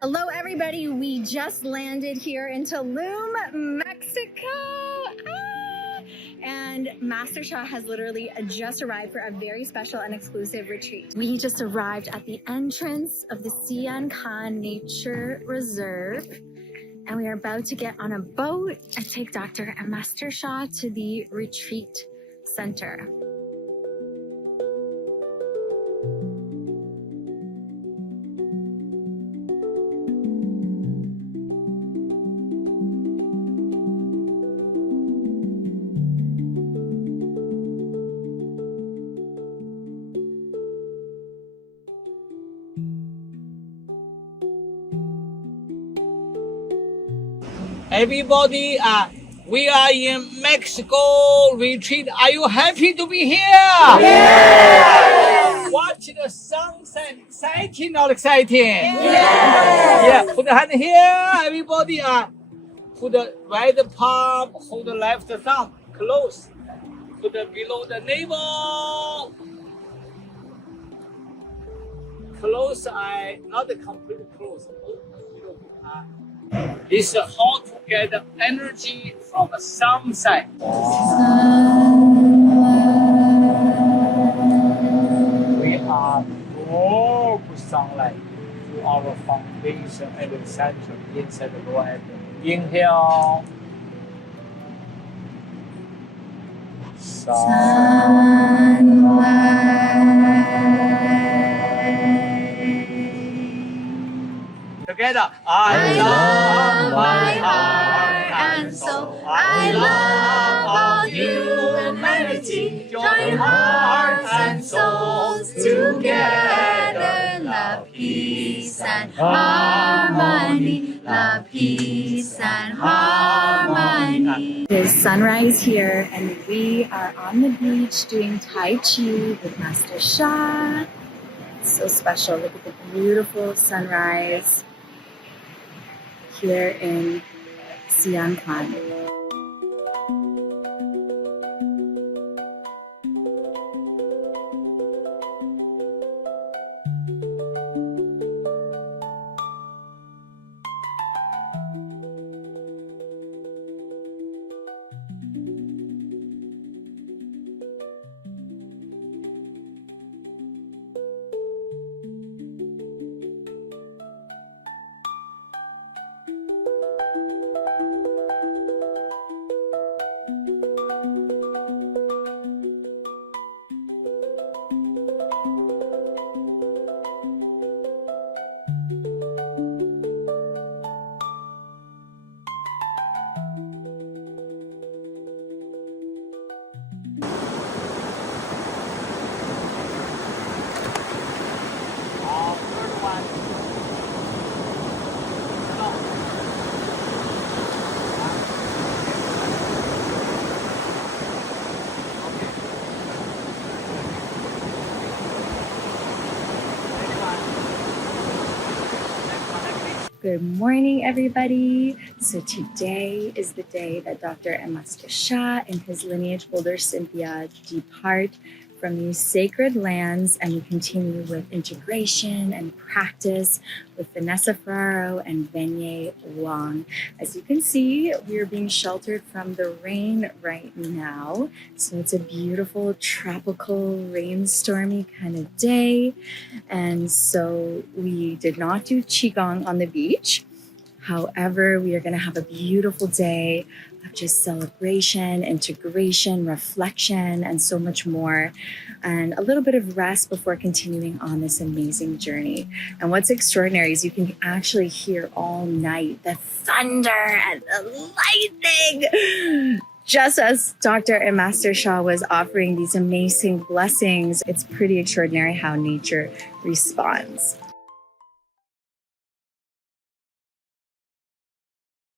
Hello, everybody. We just landed here in Tulum, Mexico. And Master Sha has literally just arrived for a very special and exclusive retreat. We just arrived at the entrance of the Sian Khan Nature Reserve, and we are about to get on a boat and take Dr. and Master Sha to the retreat center. Everybody, we are in Mexico retreat. Are you happy to be here? Yeah! Watch the sunset. Exciting, not exciting? Yeah. Put the hand here, everybody. Put the right palm, hold the left thumb close. Put the below the navel. Close eye, not completely close. This is how to get the energy from the sun side. We are broke sunlight to our foundation at the center inside the lower abdomen. Inhale. Together. I love my heart and soul. I love all humanity. Join hearts and souls together. Love, peace, and harmony. Love, peace, and harmony. It is sunrise here, and we are on the beach doing Tai Chi with Master Sha. It's so special. Look at the beautiful sunrise here in Sian Khan. Good morning, everybody. So today is the day that Dr. and Master Sha and his lineage holder Cynthia depart from these sacred lands, and we continue with integration and practice with Vanessa Ferraro and Venye Wong. As you can see, we are being sheltered from the rain right now. So it's a beautiful tropical rainstormy kind of day. And so we did not do Qigong on the beach. However, we are going to have a beautiful day of just celebration, integration, reflection, and so much more, and a little bit of rest before continuing on this amazing journey. And what's extraordinary is you can actually hear all night the thunder and the lightning. Just as Dr. and Master Sha was offering these amazing blessings, it's pretty extraordinary how nature responds.